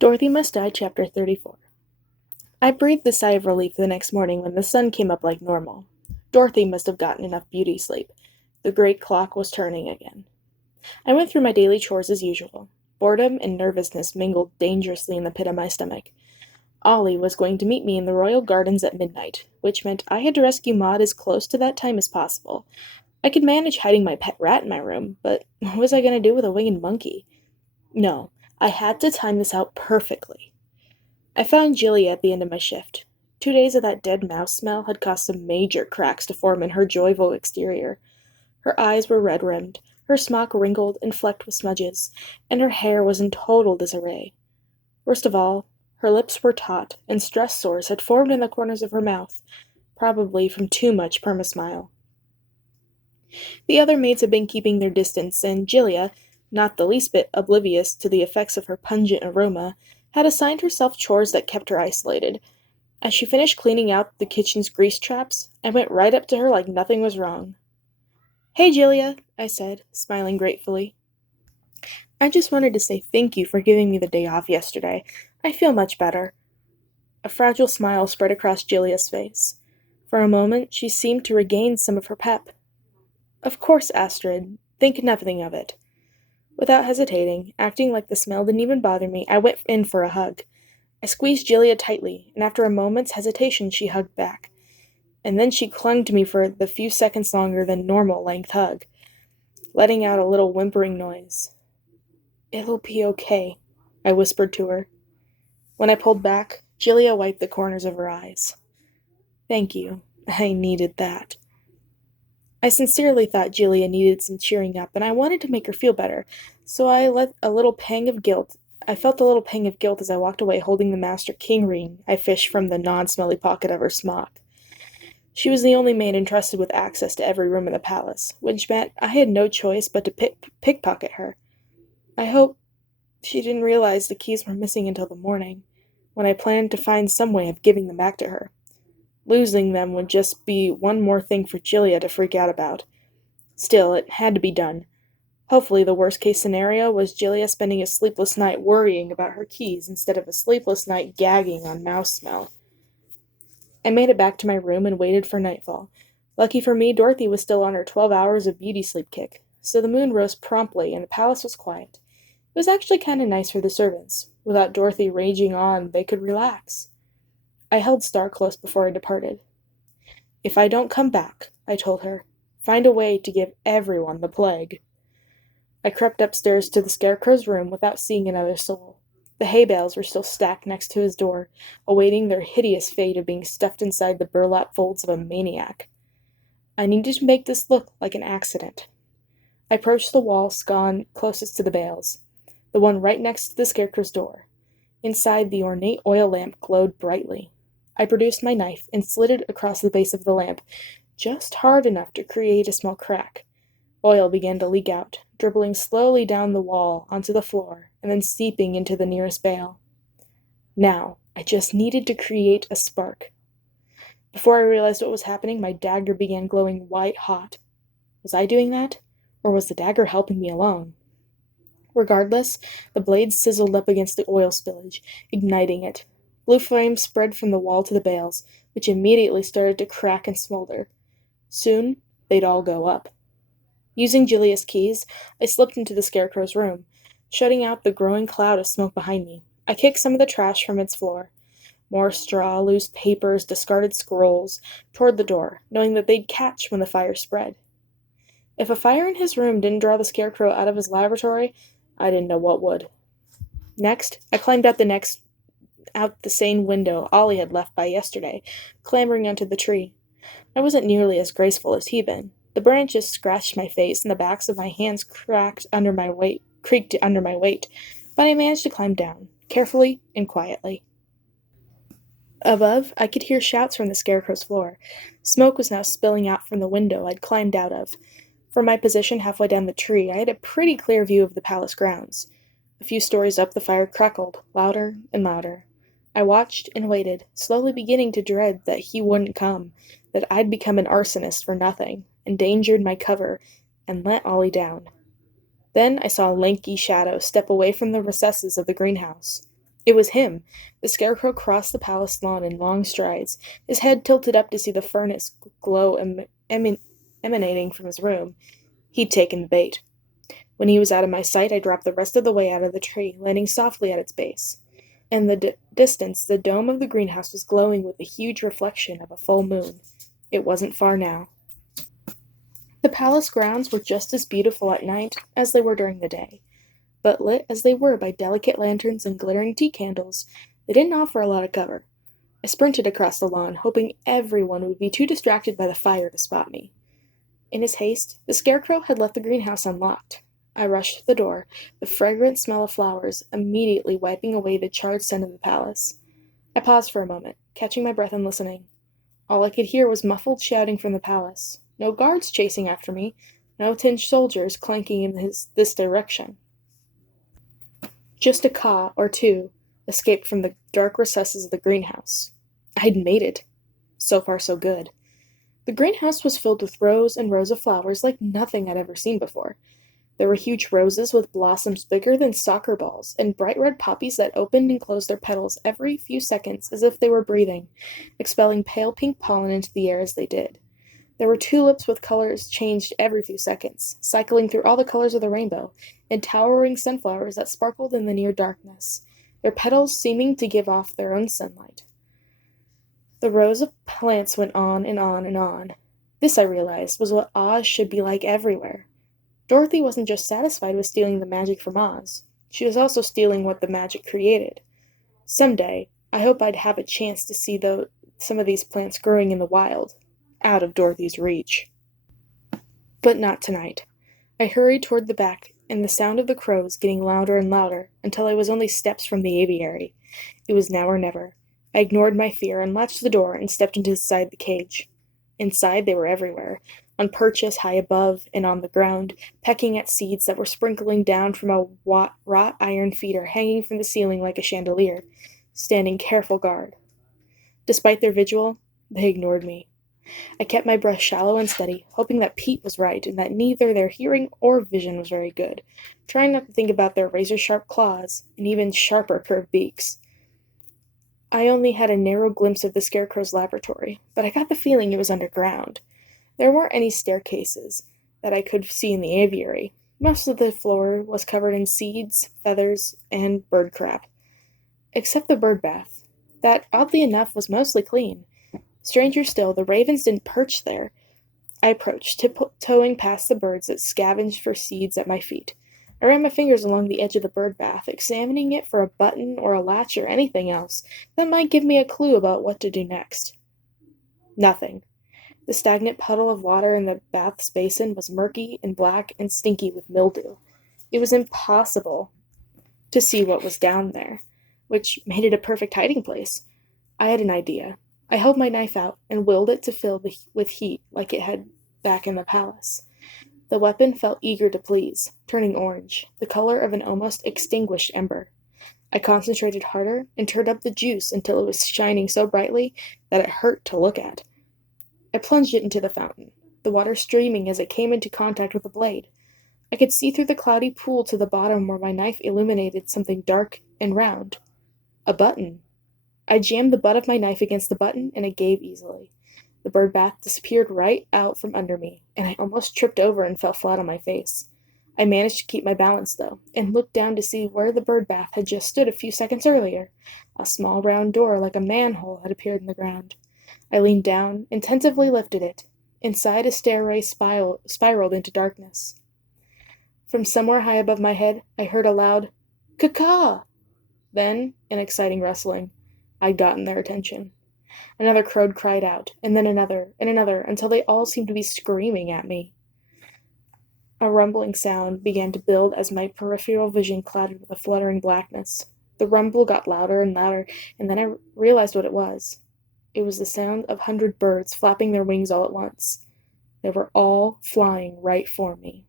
Dorothy Must Die, Chapter 34. I breathed a sigh of relief the next morning when the sun came up like normal. Dorothy must have gotten enough beauty sleep. The great clock was turning again. I went through my daily chores as usual. Boredom and nervousness mingled dangerously in the pit of my stomach. Ollie was going to meet me in the royal gardens at midnight, which meant I had to rescue Maud as close to that time as possible. I could manage hiding my pet rat in my room, but what was I going to do with a winged monkey? No, I had to time this out perfectly. I found Jilly at the end of my shift. 2 days of that dead mouse smell had caused some major cracks to form in her joyful exterior. Her eyes were red-rimmed, her smock wrinkled and flecked with smudges, and her hair was in total disarray. Worst of all, her lips were taut, and stress sores had formed in the corners of her mouth, probably from too much perma-smile. The other maids had been keeping their distance, and Jilia, not the least bit oblivious to the effects of her pungent aroma, had assigned herself chores that kept her isolated. As she finished cleaning out the kitchen's grease traps, I went right up to her like nothing was wrong. "Hey, Jilia," I said, smiling gratefully. "I just wanted to say thank you for giving me the day off yesterday. I feel much better." A fragile smile spread across Jilia's face. For a moment, she seemed to regain some of her pep. "Of course, Astrid. Think nothing of it." Without hesitating, acting like the smell didn't even bother me, I went in for a hug. I squeezed Jilia tightly, and after a moment's hesitation she hugged back. And then she clung to me for the few seconds longer than normal-length hug, letting out a little whimpering noise. "It'll be okay," I whispered to her. When I pulled back, Jilia wiped the corners of her eyes. "Thank you. I needed that." I sincerely thought Jilia needed some cheering up, and I wanted to make her feel better, so I felt a little pang of guilt as I walked away holding the Master King ring I fished from the non-smelly pocket of her smock. She was the only maid entrusted with access to every room in the palace, which meant I had no choice but to pickpocket her. I hope she didn't realize the keys were missing until the morning, when I planned to find some way of giving them back to her. Losing them would just be one more thing for Jilia to freak out about. Still, it had to be done. Hopefully the worst-case scenario was Jilia spending a sleepless night worrying about her keys instead of a sleepless night gagging on mouse smell. I made it back to my room and waited for nightfall. Lucky for me, Dorothy was still on her 12 hours of beauty sleep kick, so the moon rose promptly and the palace was quiet. It was actually kind of nice for the servants. Without Dorothy raging on, they could relax. I held Star close before I departed. "If I don't come back," I told her, "find a way to give everyone the plague." I crept upstairs to the scarecrow's room without seeing another soul. The hay bales were still stacked next to his door, awaiting their hideous fate of being stuffed inside the burlap folds of a maniac. I needed to make this look like an accident. I approached the wall scone closest to the bales, the one right next to the scarecrow's door. Inside, the ornate oil lamp glowed brightly. I produced my knife and slid it across the base of the lamp, just hard enough to create a small crack. Oil began to leak out, dribbling slowly down the wall onto the floor, and then seeping into the nearest bale. Now, I just needed to create a spark. Before I realized what was happening, my dagger began glowing white-hot. Was I doing that? Or was the dagger helping me along? Regardless, the blade sizzled up against the oil spillage, igniting it. Blue flames spread from the wall to the bales, which immediately started to crack and smolder. Soon, they'd all go up. Using Jilia's keys, I slipped into the scarecrow's room, shutting out the growing cloud of smoke behind me. I kicked some of the trash from its floor. More straw, loose papers, discarded scrolls, toward the door, knowing that they'd catch when the fire spread. If a fire in his room didn't draw the scarecrow out of his laboratory, I didn't know what would. Next, I climbed out the same window Ollie had left by yesterday, clambering onto the tree. I wasn't nearly as graceful as he'd been. The branches scratched my face, and the backs of my hands creaked under my weight, but I managed to climb down, carefully and quietly. Above, I could hear shouts from the scarecrow's floor. Smoke was now spilling out from the window I'd climbed out of. From my position halfway down the tree, I had a pretty clear view of the palace grounds. A few stories up, the fire crackled, louder and louder. I watched and waited, slowly beginning to dread that he wouldn't come, that I'd become an arsonist for nothing, endangered my cover, and let Ollie down. Then I saw a lanky shadow step away from the recesses of the greenhouse. It was him. The scarecrow crossed the palace lawn in long strides, his head tilted up to see the furnace glow emanating from his room. He'd taken the bait. When he was out of my sight, I dropped the rest of the way out of the tree, landing softly at its base. In the distance, the dome of the greenhouse was glowing with the huge reflection of a full moon. It wasn't far now. The palace grounds were just as beautiful at night as they were during the day, but lit as they were by delicate lanterns and glittering tea candles, they didn't offer a lot of cover. I sprinted across the lawn, hoping everyone would be too distracted by the fire to spot me. In his haste, the scarecrow had left the greenhouse unlocked. I rushed to the door, the fragrant smell of flowers immediately wiping away the charred scent of the palace. I paused for a moment, catching my breath and listening. All I could hear was muffled shouting from the palace. No guards chasing after me, no tin soldiers clanking in this direction. Just a caw or two escaped from the dark recesses of the greenhouse. I'd made it. So far, so good. The greenhouse was filled with rows and rows of flowers like nothing I'd ever seen before. There were huge roses with blossoms bigger than soccer balls, and bright red poppies that opened and closed their petals every few seconds as if they were breathing, expelling pale pink pollen into the air as they did. There were tulips with colors changed every few seconds, cycling through all the colors of the rainbow, and towering sunflowers that sparkled in the near darkness, their petals seeming to give off their own sunlight. The rows of plants went on and on and on. This, I realized, was what Oz should be like everywhere. Dorothy wasn't just satisfied with stealing the magic from Oz. She was also stealing what the magic created. Someday, I hope I'd have a chance to see some of these plants growing in the wild, out of Dorothy's reach. But not tonight. I hurried toward the back, and the sound of the crows getting louder and louder until I was only steps from the aviary. It was now or never. I ignored my fear, unlatched the door, and stepped inside the cage. Inside, they were everywhere, on perches high above and on the ground, pecking at seeds that were sprinkling down from a wrought iron feeder hanging from the ceiling like a chandelier, standing careful guard. Despite their vigil, they ignored me. I kept my breath shallow and steady, hoping that Pete was right and that neither their hearing or vision was very good, trying not to think about their razor-sharp claws and even sharper curved beaks. I only had a narrow glimpse of the scarecrow's laboratory, but I got the feeling it was underground. There weren't any staircases that I could see in the aviary. Most of the floor was covered in seeds, feathers, and bird crap, except the bird bath. That, oddly enough, was mostly clean. Stranger still, the ravens didn't perch there. I approached, tiptoeing past the birds that scavenged for seeds at my feet. I ran my fingers along the edge of the bird bath, examining it for a button or a latch or anything else that might give me a clue about what to do next. Nothing. The stagnant puddle of water in the bath's basin was murky and black and stinky with mildew. It was impossible to see what was down there, which made it a perfect hiding place. I had an idea. I held my knife out and willed it to fill with heat like it had back in the palace. The weapon felt eager to please, turning orange, the color of an almost extinguished ember. I concentrated harder and turned up the juice until it was shining so brightly that it hurt to look at. I plunged it into the fountain, the water streaming as it came into contact with the blade. I could see through the cloudy pool to the bottom where my knife illuminated something dark and round. A button. I jammed the butt of my knife against the button, and it gave easily. The bird bath disappeared right out from under me, and I almost tripped over and fell flat on my face. I managed to keep my balance, though, and looked down to see where the bird bath had just stood a few seconds earlier. A small round door like a manhole had appeared in the ground. I leaned down and tentatively lifted it. Inside, a stairway spiraled into darkness. From somewhere high above my head, I heard a loud caw. Then, an exciting rustling. I'd gotten their attention. Another crow cried out, and then another, and another, until they all seemed to be screaming at me. A rumbling sound began to build as my peripheral vision clouded with a fluttering blackness. The rumble got louder and louder, and then I realized what it was. It was the sound of 100 birds flapping their wings all at once. They were all flying right for me.